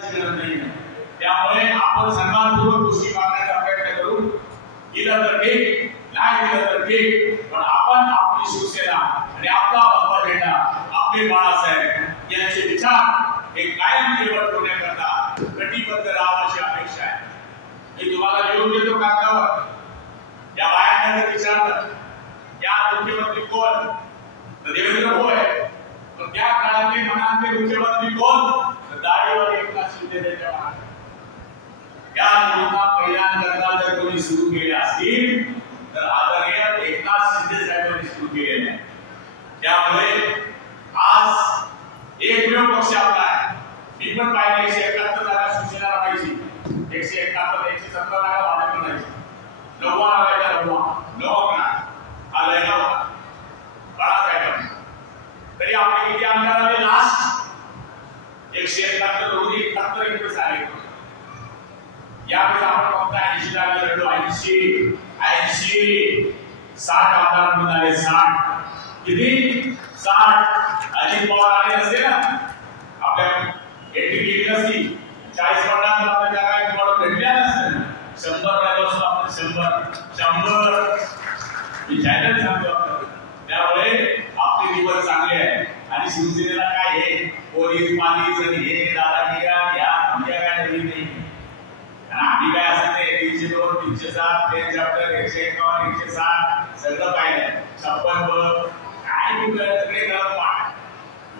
त्यामुळे आपण सन्मानपूर्वक गोष्टी मागण्याचा प्रयत्न करू. दिलं तर ठीक, नाही दिलं तर ठीक, पण आपण आपली शिवसेना आणि आपला बाबा झेंडा, आपले बाळासाहेब यांचे विचार हे कायम केवळ ठेवण्याकरता कटिबद्ध राहायची अपेक्षा आहे. मी तुम्हाला लिहून देतो कागदावर. या बायांना जर विचारलं या मुख्यमंत्री कोण, तर देवेंद्र होय, पण त्या काळातले मनातले मुख्यमंत्री कोण, दाढीवर एकनाथ शिंदे त्यांच्या मनात. या योजना पहिल्यांदा जर कोणी सुरू केल्या असतील तर आदरणीय एकनाथ शिंदे साहेबांनी सुरू केलेल्या. त्यामुळे आज एकमेव पक्ष आपला आहे. मी पण पाहिजे 171 जागा शिवसेना राहायची, 171 117 जागा भाजप राहायची, 9 आलायचा 9 हा लढा होता बाळासाहेबांनी. तरी आपले किती आमदार आले लास्ट 171 रोजी 71 इतकेच आले. यावेळेस आपण फक्त 80 जागा लढलो. 80 60 आमदार मिळाले. 60 किती 60 अजित पवार आले असते ना आपल्या एंट्री केली नसती 40-50 आपल्या जागा तुम्हाला भेटल्या नसत्या. 100 राहिलो असतो आपण. 100 मी चॅनल सांगतो आपण. त्यामुळे आपले दिवस चांगले आहे. आणि शिवसेनेला काय हे पोलीस पालीस आणि हे दादागिऱ्या या आमच्या काय नवीन नाही. आम्ही काय असं ते 302 307 प्लेन चॅप्टर 151 160 सगळं पाहिलं. 56 काय सगळे गरम पाठ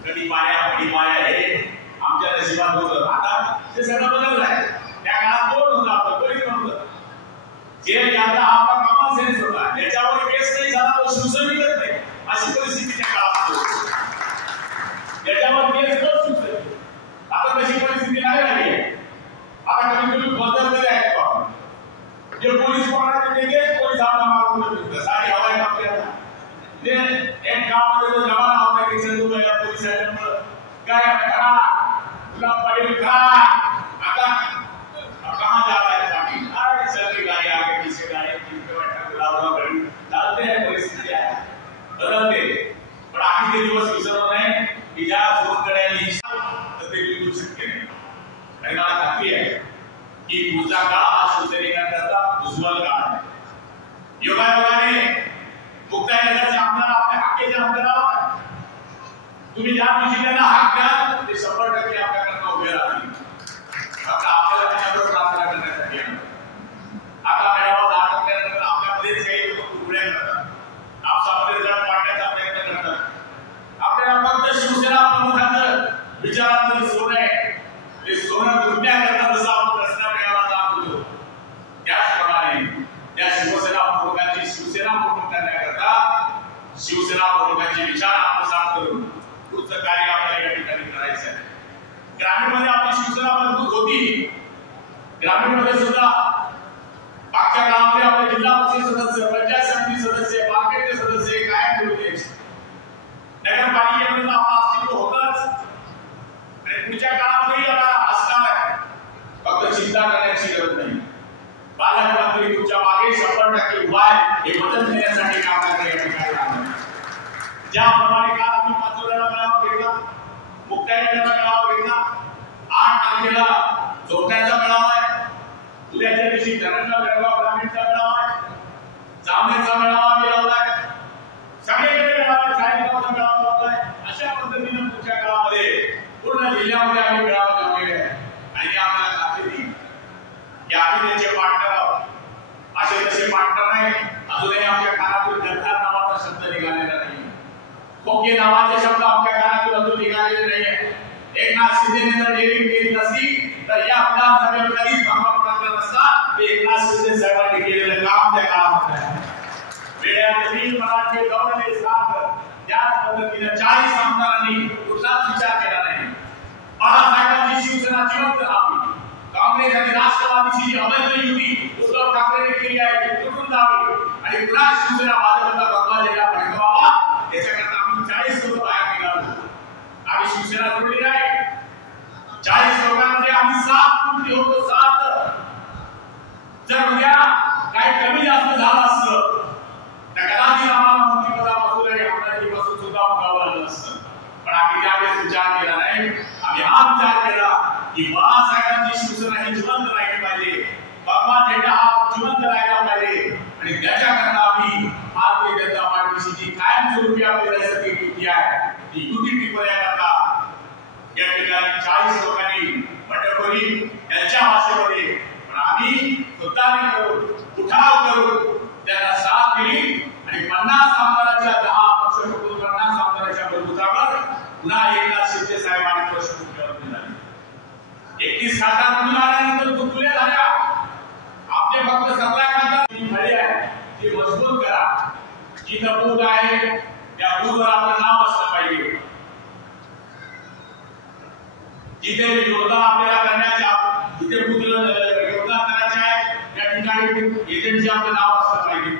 कधी पाया हे आमच्या नशिबात होतं. आता ते सगळं बदललं आहे. त्या काळात कोण होतं आपलं, कोणीच नव्हतं. जे ज्याचा आपला कॉमन सेन्स होता, ज्याच्यावर केस नाही झाला तो शिवसैनिकच नाही, अशी परिस्थिती त्या काळात होती. ज्याच्यावर केस तो शिवसैनिक. आता तशी परिस्थिती नाही राहिली. आता कमी कमी बदल तरी आहेत का? जे पोलीस पकडतात ते पोलीस आपला मारून सारी हवाई आपल्याला ते एक गावामध्ये जो जवान होता की संदूबाईला पोलिसांमुळे काय करा तुला पडेल का आता कहाँ जा रहा है पार्टी अरे सगळी गाडी आगे पीछे गाडी किती वाटतं लावला गाडी चालते आहे. परिस्थिती आहे बदलते. पण आम्ही ते दिवस विसरत नाही की ज्या सोनकड्यांनी तर ते बिलकुल शक्य नाही. आणि मला खात्री आहे की पुढचा काळ हा शिवसैनिकांकरता उज्ज्वल काळ आहे. योगायोगाने मुक्ताईनगरचे आमदार आपल्या हक्काचे आमदार आहात. तुम्ही ज्या दिवशी त्यांना हक द्याल ते 100% आपल्याकडे उभे राहतील. आता आपल्याला त्यांच्याबरोबर प्रार्थना करण्यासाठी आता मेळावा 10 टप्प्यानंतर आपल्यामध्येच काही लोक उघड्या करतात, आपसामध्ये जड पाडण्याचा प्रयत्न करतात. आपल्याला फक्त शिवसेना प्रमुखांचं विचारांचं सोनं आहे ते सोनं दुर्ण्याकरता जसं आपण रचना मेळावा जात होतो त्याचप्रमाणे त्या शिवसेना प्रमुखांची शिवसेना प्रमुख करण्याकरता शिवसेना प्रमुखांचे विचार आत्मसात करून पुढचं कार्य आपल्याला या ठिकाणी करायचं आहे. ग्रामीणमध्ये आपली शिवसेना मजबूत होती. ग्रामीणमध्ये सुद्धा मागच्या काळामध्ये आपले जिल्हा परिषद सदस्य, पंचायत समिती सदस्य, मार्केटचे सदस्य कायम ठेवून द्यायचे. नगरपालिकेमध्ये आपलं अस्तित्व होतच आणि पुढच्या काळामध्ये आता असणार आहे. फक्त चिंता करण्याची गरज नाही. पालकमंत्री तुमच्या मागे 100% उभा आहे. हे बदल देण्यासाठी काम करणे या ठिकाणी आहे. ज्याप्रमाणे काल आम्ही पाचोऱ्याला मेळावा घेतला, मुक्ताईनगरला मेळावा घेतला, 8 तारखेला जोडण्याचा मेळावा आहे, उद्याच्या दिवशी धरणगाव बेळगाव ग्रामीणचा मेळावा आहे, जामनेरचा मेळावा लावलाय, सगळीकडे मेळावा चाळीसगावचा मेळावा लावलाय. अशा पद्धतीने पुढच्या काळामध्ये पूर्ण जिल्ह्यामध्ये आम्ही मेळावा लावलेले आहे. आणि आम्हाला खात्री दिली की आम्ही त्यांचे पार्टनर आहोत. असे तसे पार्टनर नाही. अजूनही आमच्या कानातून गद्दार नावाचा शब्द निघालेला नाही. खोके नावाचे शब्द आपल्या कानातून अजून निघालेले नाहीये. एकनाथ शिंदेने जर डेअरिंग केली नसती तर या विधानसभेत कधीच भांडण पडला नसता. ते एकनाथ शिंदे साहेबांनी केलेलं काम त्या काळामध्ये आहे. वेळातील मराठी गौरवले साथ त्याच पद्धतीने 40 आमदारांनी कुठलाच विचार केला नाही. बाळासाहेबांची शिवसेना जिवंत राहावी, काँग्रेस आणि राष्ट्रवादीची जी अवैध युती उद्धव ठाकरेंनी केली आहे ती तुटून जावी आणि पुन्हा शिवसेना भाजपचा गंगाजेला भडकवावा याच्याकरता आम्ही 40 लोक बाहेर निघालो. आम्ही शिवसेना सोडली नाही. 40 लोकांमध्ये आम्ही 7 तुटली होतो. 7 जर उद्या काही कमी जास्त झालं असतं तर कदाचित आम्हाला मंत्रिपदापासून आणि आमदारकीपासून सुद्धा उठावं लागलं असतं. पण आम्ही त्यावेळेस विचार केला नाही. आम्ही हा विचार केला की बाळासाहेबांची शिवसेना ही जिवंत राहिली पाहिजे, भगवान झेंडा हा जिवंत राहिला पाहिजे आणि त्याच्याकरता आम्ही भारतीय जनता पार्टीची जी कायमस्वरूपी आपली नैसर्गिक युती आहे ती युती टिकवण्याकरता या ठिकाणी 40 लोकांनी बंडखोरी यांच्या भाषेमध्ये पण आम्ही सुतारी करून उठाव करून त्यांना साथ दिली आणि 50 आमदारांच्या 10 पक्ष सोडून 50 आमदारांच्या बलबुतावर पुन्हा एकदा शिंदे साहेबांनी प्रश्न मुख्यमंत्री झाले. 31 खासदार निवडून आल्यानंतर तुटल्या झाल्या. आपले फक्त 17 खासदार झाले आहे ते मजबूत करा. जिथं बूथ आहे त्या बूथवर आपलं नाव असलं पाहिजे. जिथे योजना आपल्याला करण्याच्या जिथे बूथ योजना करायची आहे त्या ठिकाणी एजंटचे आपलं नाव असलं पाहिजे.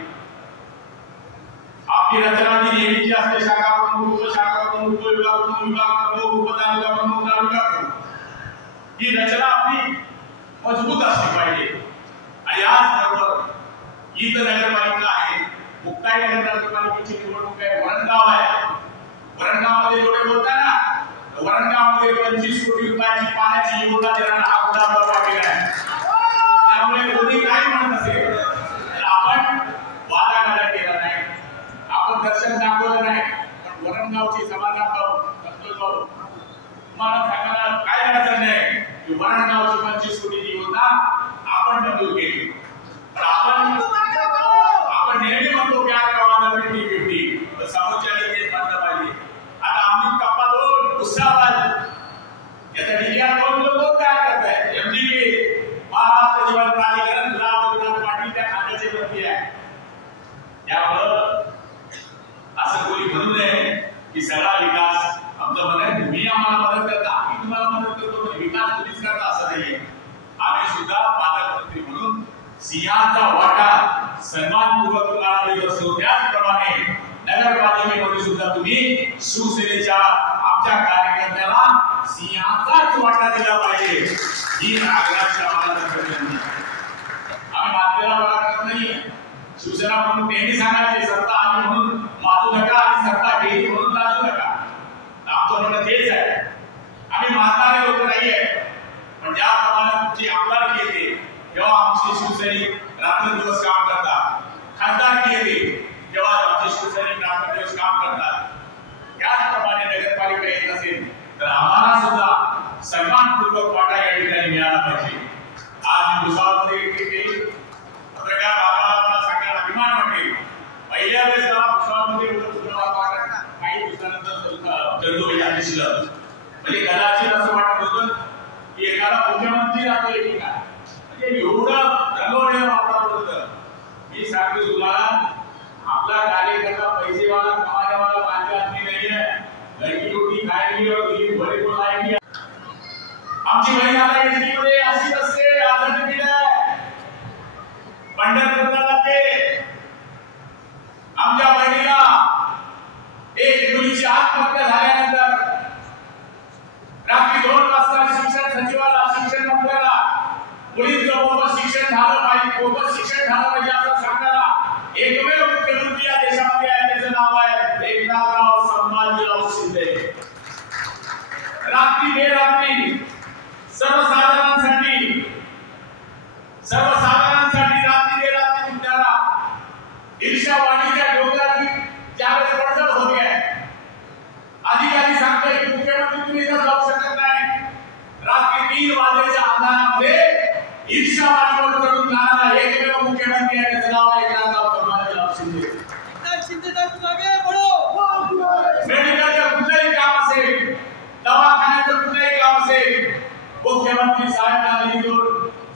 आपली रचना जी नेहमीची असते शाखा प्रमुख उपशाखा प्रमुख उपविभाग प्रमुख विभाग प्रमुख उपतालुका प्रमुख तालुका प्रमुख ही रचना आपली मजबूत असली पाहिजे. आणि याचबरोबर ही तर नगरपालिका आहे मुक्ताई नगरपालिकेची निवडणूक आहे. वरणगाव आहे. वरणगावमध्ये जेवढे बोलता ना वरणगावमध्ये 25 कोटी रुपयाची पाण्याची योजना देणारा हा उदाहरण पाटील आहे. त्यामुळे कोणी काही म्हणत असेल तर आपण वादाघाटा केला नाही, आपण दर्शन दाखवलं नाही, पण वरणगावची समाधान संतोष भाऊ मला सांगायला काय अडचण नाही की वरणगावची 25 कोटीची योजना आपण मंजूर केली. पण आपण नेहमी म्हणतो की आज गावाला 50-50 तर समोरच्याला तेच म्हणलं पाहिजे. आता आम्ही कप्पा 2 उत्साहात याचा डिआर कोण तयार करताय एमडीपी महाराष्ट्र जीवन प्राधिकरण गुलाब पाटील त्या खात्याचे मंत्री आहे. त्यामुळं असं कोणी म्हणू नये की सगळा विकास आमचा म्हणाय तुम्ही आम्हाला मदत करता आम्ही तुम्हाला मदत करतो विकास तुम्हीच करता असं नाहीये. आम्ही सुद्धा पालकमंत्री म्हणून सिंहाचा वाटा सन्मानपूर्वक तुम्हाला देत असतो. त्याचप्रमाणे नगरपालिकेमध्ये सुद्धा तुम्ही शिवसेनेच्या आमच्या कार्यकर्त्याला सिंहाचाच वाटा दिला पाहिजे ही आग्रहाची आम्हाला आम्ही मातेला बघा करत नाही. शिवसेना म्हणून नेहमी सांगायचे सत्ता आम्ही म्हणून माजू नका आणि सत्ता गेली म्हणून लाजू नका. आमचं म्हणणं तेच आहे. आम्ही मारणारे लोक नाहीये, पण ज्याप्रमाणे तुमची आमदारकी येते तेव्हा आमचे शिवसैनिक रात्रंदिवस काम करतात. खासदारकी येते तेव्हा आमचे शिवसैनिक रात्रंदिवस काम करतात. त्याचप्रमाणे नगरपालिका येत असेल तर आम्हाला सुद्धा सन्मानपूर्वक वाटा या ठिकाणी मिळाला पाहिजे. आज मी भुसावळमध्ये केली पत्रकार बाबाला सांगायला अभिमान वाटेल. पहिल्या वेळेस मला भुसावळमध्ये काही दिवसानंतर जल्लो या दिसलं म्हणजे कदाचित असं वाटत होतं की एखादा मुख्यमंत्री राहतोय की काय म्हणजे एवढं रंगवलेलं वातावरण होतं. मी सांगतो तुम्हाला आपला कार्यकर्ता पैसेवाला कमानेवाला पाच आदमी नाहीये. घरकी रोटी खायची और दिल्ली भरे को लाएंगे. आमची बहीण आता एसटी मध्ये अशी असते आदर दिलाय पंढरपूरला जाते. आमच्या बहिणीला एक मुलीची आत्महत्या झाल्यानंतर रात्री 2 वाजता शिक्षण सचिवाला शिक्षण मंत्र्याला मुलींचं मोफत शिक्षण झालं पाहिजे मोफत शिक्षण झालं पाहिजे असं सांगायला एकमेव मुख्यमंत्री या देशामध्ये आहे. त्याचं नाव आहे एकनाथराव संभाजीराव शिंदे. रात्री बेरात्री सर्वसाधारणसाठी रात्री बेरात्री तुमच्याला ईर्ष्यावाणीच्या डोक्यात ज्यावेळेस पडझड होते अधिकारी सांगतोय की मुख्यमंत्री तुम्ही इथं जाऊ शकत नाही. रात्री 3 वाजेच्या अंधारामध्ये ईर्ष्यावाणीवर चढून जाणारा एकमेव मुख्यमंत्री आहे. त्याचं नाव आहे एकनाथराव संभाजीराव शिंदे. मेडिकलचं कुठलंही काम असेल दवाखान्याचं कुठलंही काम असेल मुख्यमंत्री साहेबांना निधीतून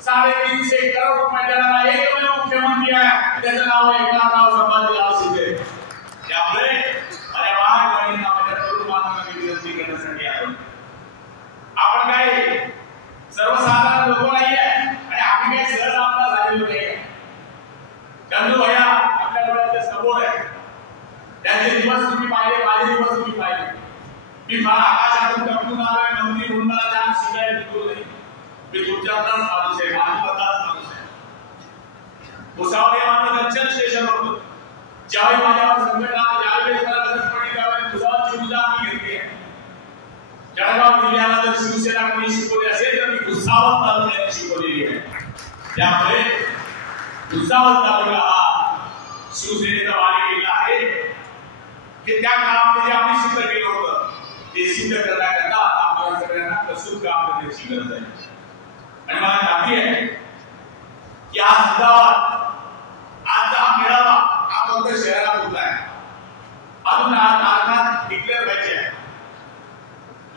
350 करोड रुपये देणारा एकमेव मुख्यमंत्री आहे. त्याचं नाव आहे एकनाथराव संभाजीराव शिंदे. त्यामुळे माझ्या महाराष्ट्राने आपल्या तरुण बांधवांना विनंती करण्यासाठी आलो. आपण काय सर्वसाधारण लोक नाहीये आणि आम्ही काही सहज आमदार झालेलो नाही. चंदू भैया आपल्या डोळ्याच्या समोर आहे. त्यांचे दिवस तुम्ही पाहिले माझे दिवस तुम्ही पाहिले. मी मला आकाशातून टपकून आलोय मंत्री म्हणून मला चान्स शिकायला मिळतो नाही. मी तुमच्यातलाच माणूस आहे माझ्यातलाच माणूस आहे. भुसावळ हे माझं जंक्शन स्टेशन होतं. ज्यावेळी माझ्यावर संकट आलं ज्यावेळी मला गरज पडली त्यावेळी भुसावळची पूजा आम्ही घेतली आहे. जळगाव जिल्ह्याला जर शिवसेना कोणी शिकवली असेल तर ती भुसावळ तालुक्याने शिकवलेली आहे. त्यामुळे भुसावळ तालुका हा शिवसेनेचा वारीला आहे की त्या काळामध्ये जे आम्ही सिद्ध केलं होतं ते सिद्ध करण्याकरता आपल्या सगळ्यांना कसून काम करण्याची गरज आहे. आणि मला खात्री आहे की आज आजचा हा मेळावा हा फक्त शहरात होत आहे. अजून आज डिक्लेअर व्हायचे आहे,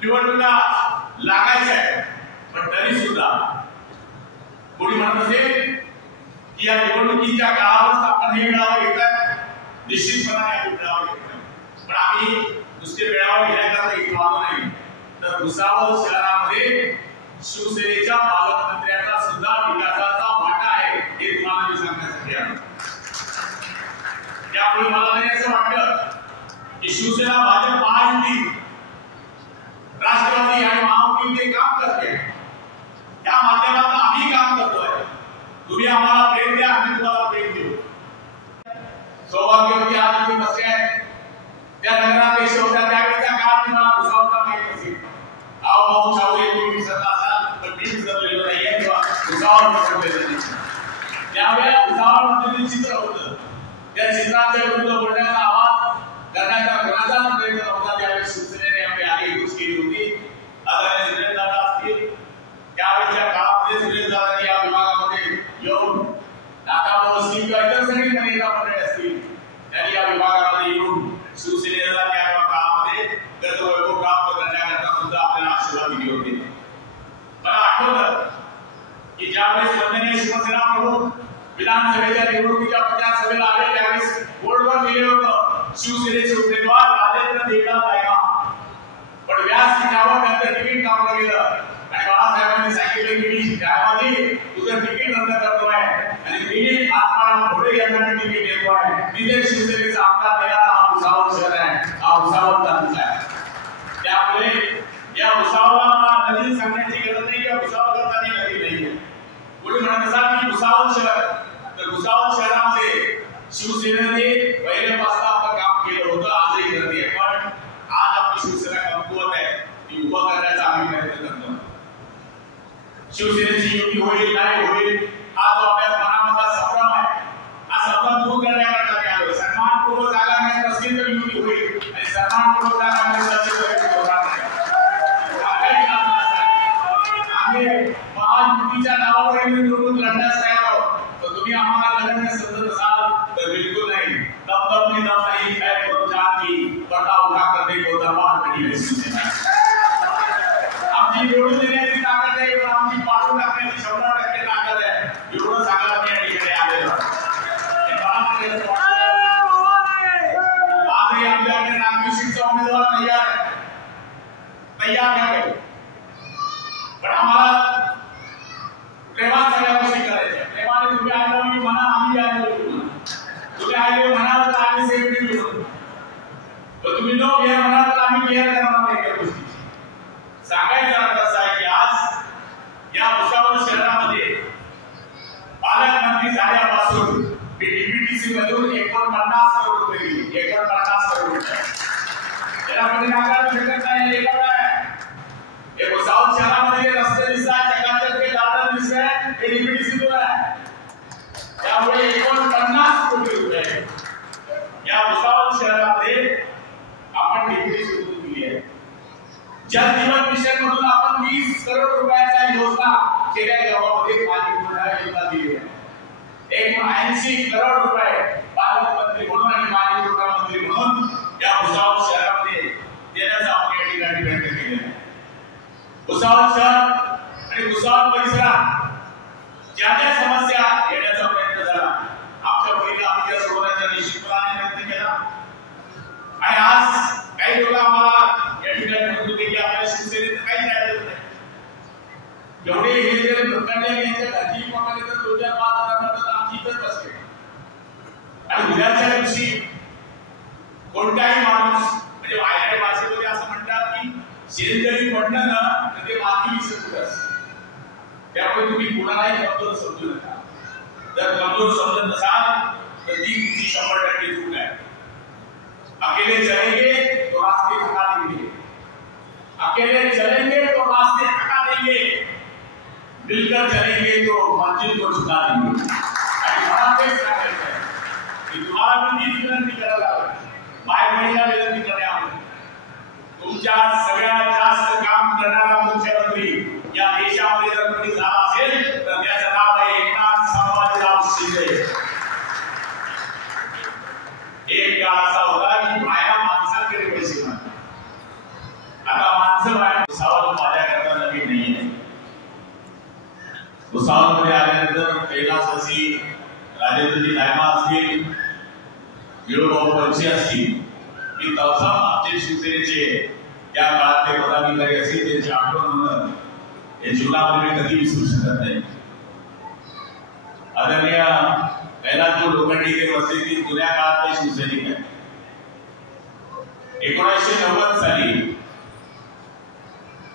निवडणुका लागायच्या आहे, पण तरी सुद्धा कोणी म्हणत असेल की या निवडणुकीच्या काळावरच आपण हे मेळावा घेतोय, निश्चितपणाने हा मेळावा घेतोय. पण आम्ही नुसते मेळावा घेण्याकरता इथं आलो नाही, तर भुसावळ शहरामध्ये शिवसेनेच्या पालकमंत्र्यांचा सुद्धा विकासाचा वाटा आहे हे तुम्हाला मी सांगण्यासाठी आलो. त्यामुळे मला तरी असं वाटतं की शिवसेना भाजप महायुती राष्ट्रवादी आणि महायुती काम करते, त्या माध्यमातून आम्ही काम करतोय. तुम्ही आम्हाला प्रेम द्या, आम्ही तुम्हाला प्रेम देऊ. सौभाग्यवती आज तुम्ही बसले आहेत त्या नगराध्यक्ष होत्या त्यावेळेच्या काळात तुम्हाला भुसावळचा माहिती असेल. भाऊ शाहू तुम्ही विसरला असाल तर मी विसरलेलो नाहीये किंवा भुसावळ विसरलेलं नाही. त्यावेळेला भुसावळ मध्ये चित्र होतं, त्या चित्राच्या विरुद्ध बोलण्याचा आवाज करण्याचा कोणाचाच प्रयत्न नव्हता. त्यावेळेस शिवसेनेने आपली आगेकूच केली होती. आदरणीय सुरेशदादा असतील त्यावेळेच्या काळामध्ये सुरेशदादांनी या विभागामध्ये येऊन नाकाबोल असतील किंवा इतर सगळी नेता मंडळी असतील त्यांनी या विभागामध्ये येऊन शिवसेनेला त्या काळामध्ये गतवैभव प्राप्त करण्याकरता सुद्धा आपल्याला आशीर्वाद दिले होते. मला आठवतं की ज्यावेळेस वंदनीय शिवसेना प्रमुख विधानसभेच्या निवडणुकीच्या प्रचार सभेला आले त्यावेळेस बोर्डवर लिहिलं होतं शिवसेनेचे उमेदवार राजेंद्र देवला पायगा. पण व्यासपीठावर त्यांचं तिकीट काढलं गेलं आणि बाळासाहेबांनी सांगितलं की मी त्यामध्ये तुझं तिकीट रद्द करतोय आणि दिलीप आत्माराम घोडे यांना तिकीट देतोय. तिथे शिवसेनेचा आमदार देणारा हा भुसावळ शहर आहे, हा भुसावळ तालुका आहे. त्यामुळे या भुसावळला मला नवीन सांगण्याची गरज नाही किंवा भुसावळ करताना नवीन नाहीये. कोणी म्हणत असाल की भुसावळ शहर, तर भुसावळ शहरामध्ये शिवसेनेने पहिल्यापासून आपलं काम केलं होतं, आजही करते. पण आज आपली शिवसेना कमकुवत आहे, ती उभं करण्याचा आम्ही प्रयत्न करतो. शिवसेनेची युती होईल नाही होईल हा जो आपल्या मनामधला संभ्रम आहे, हा संभ्रम दूर करण्याकरता मी आलोय. सन्मानपूर्वक जागा मिळत असतील तर युती होईल आणि सन्मानपूर्वक जागा मिळत असतील तर युती होणार नाही. आम्ही महायुतीच्या नावावर निवडणूक लढण्यास तयार आहोत, तर तुम्ही आम्हाला लढण्यास समजत असाल तर बिलकुल नाही. दमदमनी दम नहीं है तो जाती पर्दा उठा कर देखो दरबार खड़ी है शिवसेना. आमची निवडून देण्याची ताकद आहे, पण आमची पाडून टाकण्याची 100% ताकद आहे. एवढं सांगायला मी या ठिकाणी आलेलो. आजही आमच्याकडे नागरिकचा उमेदवार तयार आहे, पण आम्हाला प्रेमात सगळ्या गोष्टी करायच्या. प्रेमाने तुम्ही आलो मी म्हणा, आम्ही आलो तुम्ही आले म्हणाल तर आम्ही सेफ्टी देऊ, तुम्ही नो केअर म्हणाल तर आम्ही केअर करणार नाही. त्या गोष्टी सांगायचा अर्थ असा आहे की आज या भुसावळ शहरामध्ये पालकमंत्री झाल्यापासून डीबीटीसी मधून 49 करोड रुपये दिले. 49 करोड रुपये त्याला कोणी नाकारू शकत नाही. रेकॉर्ड आहे. हे भुसावळ शहरामध्ये रस्ते दिसतात, जगाचे गार्डन दिसतात, हे डीबीटीसी द्वारे आहे. त्यामुळे 49 कोटी रुपये या भुसावळ शहरामध्ये आपण डीबीटीसी सुरू केली आहे. जल जीवन मिशन मधून आपण 20 करोड रुपयाच्या योजना केल्या गावामध्ये पाणी पुरवठा योजना दिली आहे. 80 करोड रुपये पालकमंत्री म्हणून आणि पाणी पुरवठा मंत्री म्हणून या भुसावळ शहरामध्ये देण्याचा आपण या ठिकाणी प्रयत्न केलेला आहे. भुसावळ शहर आणि भुसावळ परिसरात ज्या ज्या समस्या येण्याचा प्रयत्न झाला, आमच्या पहिला आम्ही त्या सोडवण्याचा निश्चितपणाने प्रयत्न केला. आणि आज काही लोक आम्हाला या ठिकाणी म्हणत होते की आपल्या शिवसेनेचं काही राहिलेलं नाही. एवढे हे जर लोकांनी यांच्या घरची पकडले तर 2,000-5,000 मतदार आमची इथंच असते. आणि उद्याच्या दिवशी कोणताही माणूस म्हणजे वायऱ्या भाषेमध्ये असं म्हणतात की शेत जरी पडलं ना तर ते माती विसरत असते. त्यामुळे तुम्ही कुणालाही कमजोर समजू नका. जर कमजोर समजत नसाल तर ती तुमची 100% चूक आहे. अकेले चलेंगे तो रास्ते खा देंगे. अकेले चलेंगे तो रास्ते हटा देंगे, मिलकर चलेंगे तो मंजिल को झुका देंगे। तुम्हाला मी विनंती करायला माय बहिणीला विनंती करण्यात, तुमच्या सगळ्यात जास्त काम करणारा मुख्यमंत्री या देशामध्ये जर कोणी झाला असेल तर त्याचं नाव आहे एकनाथ संभाजीराव शिंदे। एक काळ असा होता की बाया माणसाकडे पैसे मागत, आता माणसं बाया भुसावळ माझ्याकरता नवीन नाहीये। भुसावळमध्ये आल्यानंतर कैलासवासी राजेंद्रजी नायमा असतील, विरोभाऊ पंचे असतील, की तत्सम आमचे शिवसेनेचे त्या काळातले पदाधिकारी असतील, त्यांची आठवण होणं हे जीवनामध्ये कधी विसरू शकत नाही। आदरणीय कैलासभाऊ लोखंडे इथे बसले ती जुन्या काळातले शिवसैनिक आहेत। 1990 साली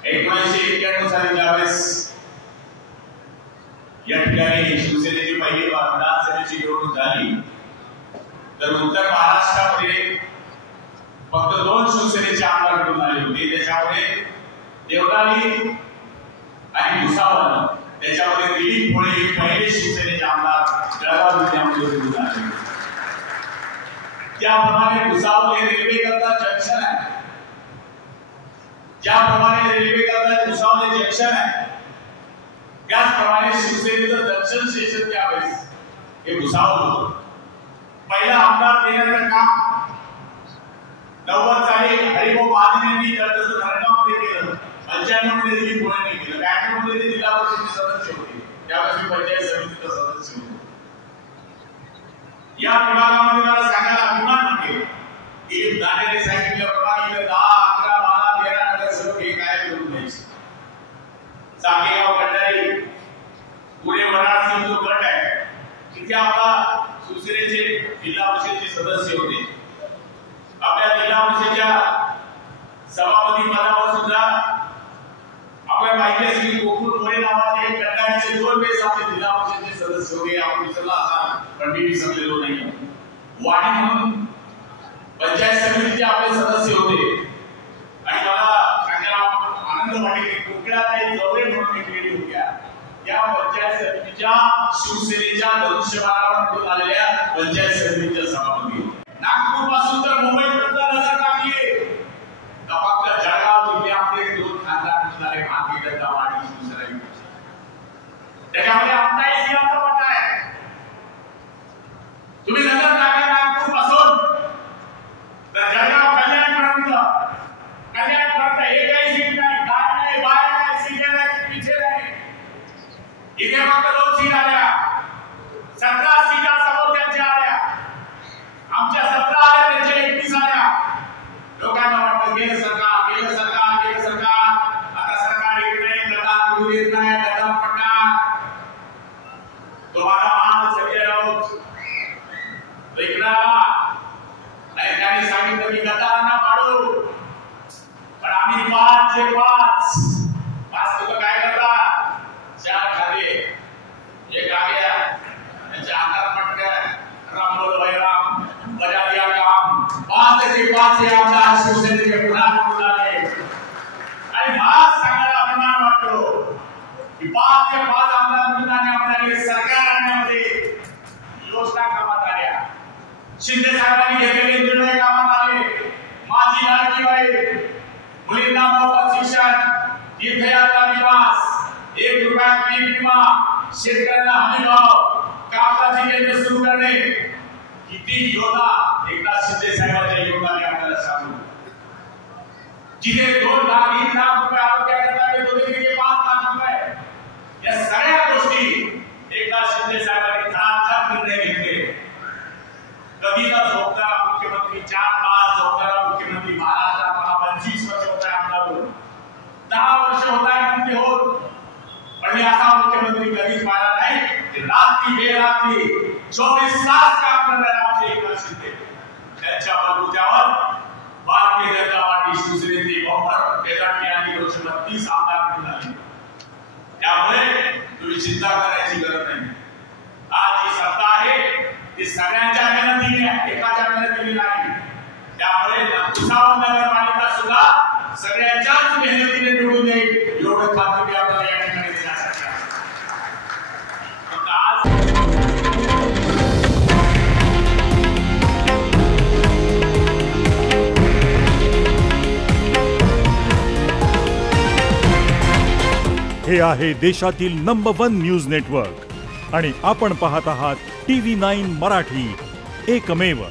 1991 साली ज्यावेळेस या ठिकाणी शिवसेनेची पहिली विधानसभेची निवडणूक झाली तर उत्तर महाराष्ट्रामध्ये फक्त 2 शिवसेनेचे आमदार निवडून आले होते। त्याच्यामध्ये देवळाली आणि भुसावळ, त्याच्यामध्ये दिलीप भोळे हे पहिले शिवसेनेचे आमदार जळगाव जिल्ह्यामध्ये निवडून आले। त्याप्रमाणे भुसावळ हे रेल्वे करता जंक्शन आहे, ज्याप्रमाणे रेल्वे करता भुसावळ हे जंक्शन आहे, त्याचप्रमाणे शिवसेनेचं दक्षिण स्टेशन त्यावेळेस हे भुसावळ होतं। पहिला आमदार देण्याचं काम 90 साली हरिभाऊ महाजन यांनी जसं धरणगावमध्ये केलं, 95 मध्ये दिलीप भोळेंनी केलं, 92 मध्ये ते जिल्हा परिषदेचे सदस्य होते, त्यावेळेस पंचायत समितीचा सदस्य होते। या विभागामध्ये मला सांगायला अभिमान वाटेल की दानेने सांगितल्याप्रमाणे 10, 11, 12, 13 नगरसेवक हे काय करून द्यायचे। जागेगाव कटारी पुणे वाराणसी जो गट आहे तिथे आपला शिवसेनेचे जिल्हा परिषदेचे सदस्य होते। आपल्या जिल्हा परिषदेच्या सभापती पदावर सुद्धा आपल्या माहिती असेल गोकुळ मोरे नावाचे एक गटाचे 2 वेळेस आपले जिल्हा परिषदेचे सदस्य होते। आपण विसरला असा पण मी विसरलेलो नाही। वाणी म्हणून पंचायत समितीचे आपले सदस्य होते आणि मला सांगायला आनंद वाटेल की कोकिळाताई जवळे म्हणून एक लेडी होत्या, त्या पंचायत समितीच्या शिवसेनेच्या धनुष्यबाणावर आलेल्या पंचायत समितीच्या सभापती। नागपूर पासून तर मुंबईपर्यंत नजर टाकली तर फक्त जळगाव जिल्ह्यामध्ये 2 खासदार झाले, भारतीय जनता पार्टी शिवसेना, त्याच्यामध्ये आमचाही सिंहाचा वाटा आहे। तुम्ही नजर टाका नागपूर पासून तर जळगाव कल्याणपर्यंत एकही सीट नाही, दार नाही, बाहेर नाही, सीट नाही, पिछे नाही, इथे फक्त 2 सीट आल्या, 17 सीटा समोर त्यांच्या आल्या, आमच्या 17 आल्या, त्यांच्या 31 आल्या। लोकांना वाटतं गेलं सरकार, आता सरकार येत नाही, गदा करू देत नाही, गदा पडणार, तो माझा मान सगळे राहूत नाही। त्यांनी सांगितलं की गदारांना पाडू, पण आम्ही 5 लोक काय करतात, 4 खाते, एक आग्या, त्याच्या हातात पटकन राम बोल भाई राम, बजा दिया काम, 5 के 5 हे आमदार शिवसेनेचे पुन्हा निवडून आले। आणि मला सांगायला अभिमान वाटतो की 5 के 5 आमदार निवडून आले, सरकार आणण्यामध्ये योजना कामात आल्या, शिंदे साहेबांनी घेतलेले निर्णय कामात आले। माझी लाडकी बाई, मुलींना मोफत शिक्षण, तीर्थयात्रा निवास, 1 रुपयात पीक विमा, शेतकऱ्यांना हमीभाव, कापसाची केंद्र सुरू करणे, किती योजना एकनाथ शिंदे साहेबांच्या योगदानाने आपल्याला सांगू। जिथे 2 लाख 3 लाख रुपये आरोग्याकरता देत होते तिथे 5 लाख रुपये, या सगळ्या गोष्टी एकनाथ शिंदे साहेबांनी ठाम निर्णय घेतले। कधी ना झोपणारा मुख्यमंत्री, 4-5 झोपणारा मुख्यमंत्री महाराष्ट्रात, 25 वर्ष होत आहे आमदार होऊन, 10 वर्ष होत आहे मंत्री होत, पण असा मुख्यमंत्री कधीच पाहिला नाही की रात्री बेरात्री 24 तास काम करणारे आमचे एकनाथ शिंदे, त्यांच्या बलबुत्यावर भारतीय जनता पार्टी शिवसेनेची बहुमत बेजाटी आणि 232 आमदार निवडून आले। त्यामुळे तुम्ही चिंता करायची गरज नाही। आज जी सत्ता आहे ती सगळ्यांच्या मेहनतीने, एकाच्या मेहनतीने नाही। त्यामुळे भुसावळ नगरपालिका सुद्धा सगळ्यांच्याच मेहनतीने हे आहे देशातील नंबर 1 न्यूज नेटवर्क आणि आपण पाहत आहात TV9 मराठी, एकमेव.